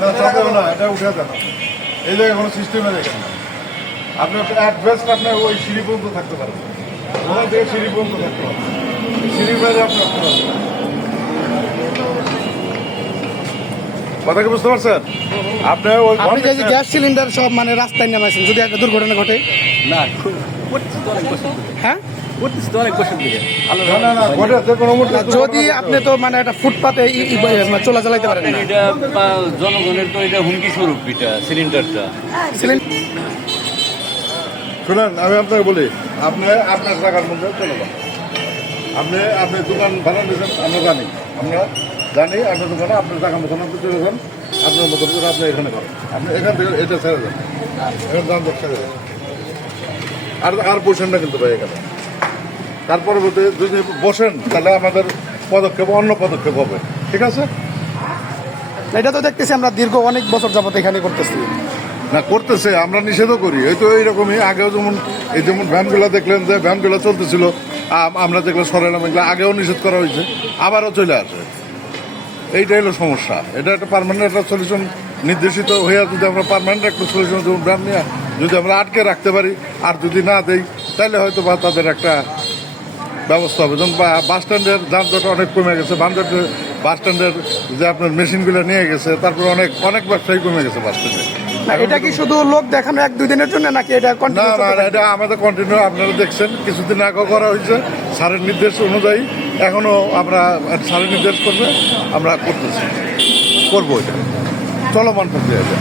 না না এটা উঠে দেন এই জায়গায় কোনো সিস্টেমে দেখেন না। আপনি অ্যাডভান্স আপনার ওই সিঁড়ি পর্যন্ত থাকতে পারেন ওখান থেকে সিঁড়ি পর্যন্ত থাকতে পারেন সিঁড়ির বাইরে আপনি রাখতে পারবেন কথা কি বুঝতে পারছেন? আপনি ওই আপনি গ্যাস সিলিন্ডার সব মানে রাস্তায় নামাইছেন যদি একটা দুর্ঘটনা ঘটে? না। হ্যাঁ? যদি আপনি তো মানে একটা ফুটপাতে ই- ই- চলা চালাইতে পারেন এটা জনগণের তো এটা হুমকি স্বরূপ এটা সিলিন্ডারটা। সিলিন্ডার শুনেন আমি আপনাকে বলি আপনি আপনার জায়গার মধ্যে চলে যান। আপনি আপনি দোকান ভাড়া নিয়েছেন আমরা জানি। আমরা জানি আপনার দোকানে আপনার জায়গা মতন আপনি চলে যান আপনার মতন করে আপনি এখানে করেন। আপনি এখান থেকে এটা ছেড়ে যান এখানে দাম ছেড়ে যান আর আর না কিন্তু ভাই এখানে তার পরবর্তী যদি বসেন তাহলে আমাদের পদক্ষেপ অন্য পদক্ষেপ হবে। ঠিক আছে? এটা তো দেখতেছি আমরা দীর্ঘ অনেক বছর যাবত এখানে করতেছি। না করতেছে আমরা নিষেধও করি। এই তো এইরকমই আগেও যেমন এই যেমন ভ্যানগুলো দেখলেন যে ভ্যানগুলো চলতেছিল আমরা যেগুলো সরাইলাম এগুলো আগেও নিষেধ করা হয়েছে আবারও চলে আসে। এইটাই হলো সমস্যা। এটা একটা পারমানেন্ট একটা সলিউশন নির্দেশিত হয়ে যদি আমরা পারমানেন্ট একটা সলিউশন যেমন ভ্যান নিয়ে যদি আমরা আটকে রাখতে পারি আর যদি না দেই তাহলে হয়তো বা তাদের একটা ব্যবস্থা হবে। যেমন বা- বাস স্ট্যান্ডের যানজট অনেক কমে গেছে। বাসস্ট্যান্ডের বাস স্ট্যান্ডের যে আপনার মেশিনগুলো নিয়ে গেছে তারপরে অনেক অনেক ব্যবসায়ী কমে গেছে বাস স্ট্যান্ডে। এটা কি শুধু লোক দেখানো এক দুই দিনের জন্য নাকি এটা না না এটা আমাদের কন্টিনিউ আপনারা দেখছেন কিছুদিন আগেও করা হয়েছে। স্যারের নির্দেশ অনুযায়ী এখনও আমরা স্যারের নির্দেশ করবে আমরা করতেছি। করব এটা। চলমান প্রক্রিয়া এটা।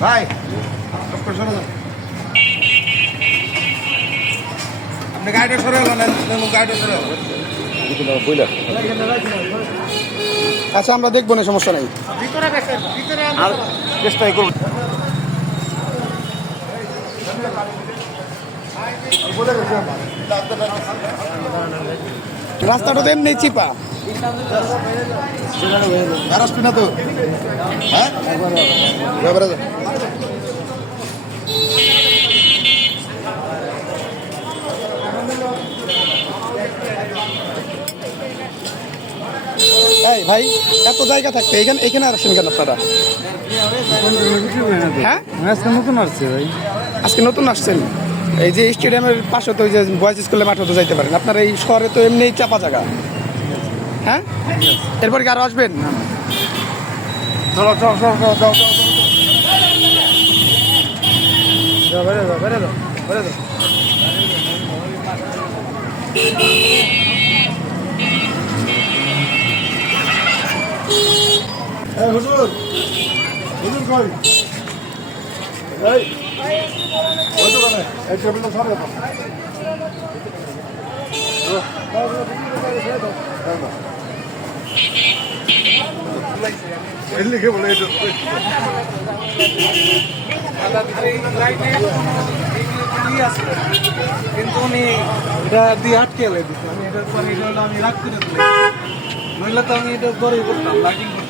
ভাই গাড়িটা সরে গাড়িটা আচ্ছা আমরা দেখব না সমস্যা নেই। আর চেষ্টাই করব। রাস্তাটা তো এমনি চিপা। তো? হ্যাঁ? ভাই এত জায়গা থাকতে এখানে এখানে আর আসেন কেন আপনারা হ্যাঁ আজকে নতুন আসছে ভাই আজকে নতুন আসছেন এই যে স্টেডিয়ামের পাশে তো ওই যে বয়েজ স্কুলের মাঠে তো যাইতে পারেন আপনার এই শহরে তো এমনি চাপা জায়গা হ্যাঁ এরপর কি আরও আসবেন চলো চলো চলো চলো যাও যাও এই হুজুর। হুজুর কই এই ওই দোকানে এই টেবিলটা সরে দাও লিখে বলে কিন্তু উনি এটা দিয়ে আটকে দিচ্ছে আমি এটার পরে এটা আমি রাখ করে দিই নইলে তো আমি এটা পরেই করতাম লাইটিং করতাম।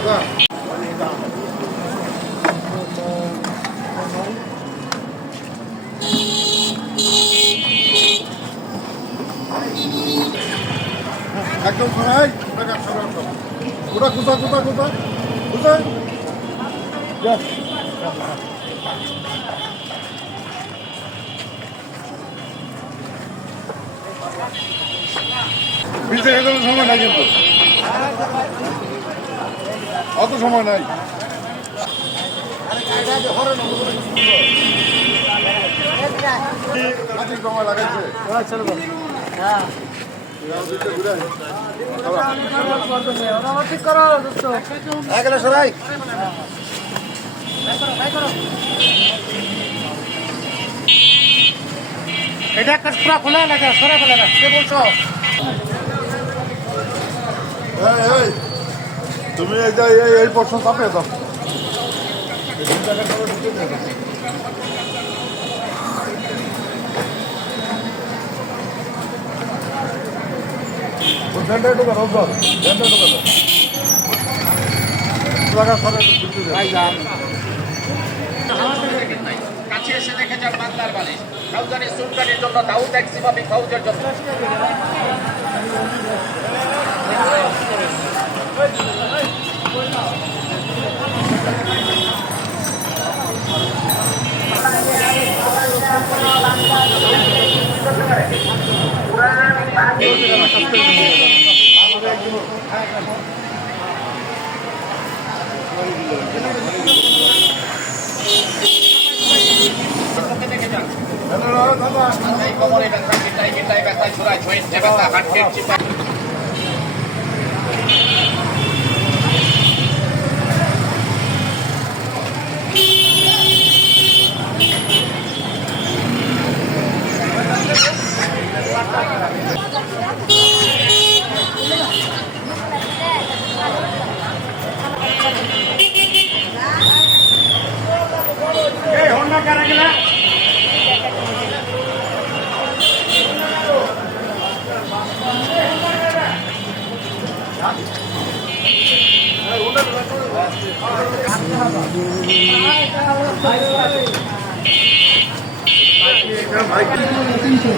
সাড়ে দিয়ে একদম সরাই কোথা কোথা কোথা কোথা কোথায় বিশ টাকা সময় কিন্তু অত সময় নাই। লাগাইছে। সরাই। এটা একটা পুরা খোলা লাগে সরা খোলা কে বলছো? এই, এই, তুমি এই প্রশ্ন চাপিয়ে দাও। কাছে এসে দেখে যান বাংলার বালিশ সুলতানের জন্য দাউদ এক সিমাবি জন্য। এই কোমরে ব্যথা গিটাই গিটাই ব্যথা ছড়ায় ছয় ব্যথা হাটকের চিপা তিনশো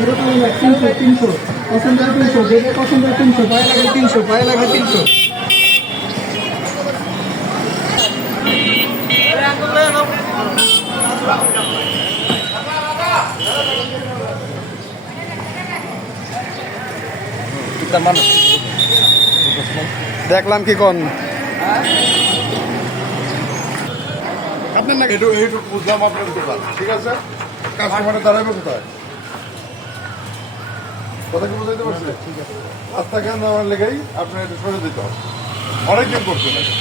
তিনশো তিনশো তিনশো পছন্দ তিনশো পায়ে তিনশো পায়ে লাগবে তিনশো দেখলাম কি কোন? আপনার না একটু একটু বুঝলাম আপনার দোকান ঠিক আছে? কাস্টমারে দাঁড়াবে কোথায়? কথা কি বুঝাইতে পারছি ঠিক আছে। রাস্তা কেন আমার লেগেই আপনার একটু সরে দিতে হবে। অনেকদিন করছেন এটা।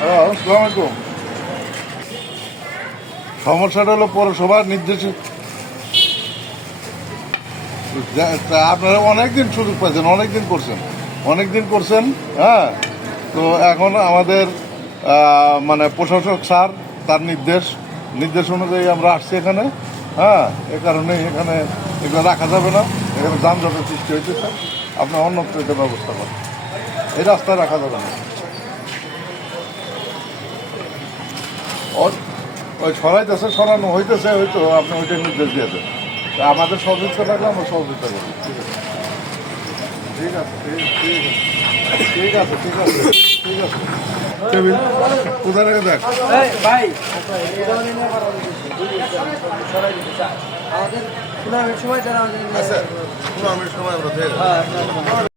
হ্যালো আসসালামু আলাইকুম। সমস্যাটা হলো পৌরসভার নির্দেশে যা- তা আপনারা অনেকদিন সুযোগ পাচ্ছেন অনেকদিন করছেন। অনেকদিন করছেন হ্যাঁ? তো এখন আমাদের মানে প্রশাসক স্যার, তার নির্দেশ নির্দেশ অনুযায়ী আমরা আসছি এখানে। হ্যাঁ এ কারণে এখানে এগুলো রাখা যাবে না। এখানে যানজটের সৃষ্টি হয়েছে, স্যার। আপনার অন্যত্র এটা ব্যবস্থা করেন। এই রাস্তায় রাখা যাবে না। ওই সরাইতেছে, সরানো হইতেছে, হয়তো আপনি ওইটা নির্দেশ দিয়ে দেন। আমাদের সহযোগিতা থাকলে আমরা সহযোগিতা করি, ঠিক আছে? ঠিক আছে ঠিক আছে ঠিক আছে ঠিক আছে কোথায় রেখে দেখ? ভাই আচ্ছা সময় আমরা।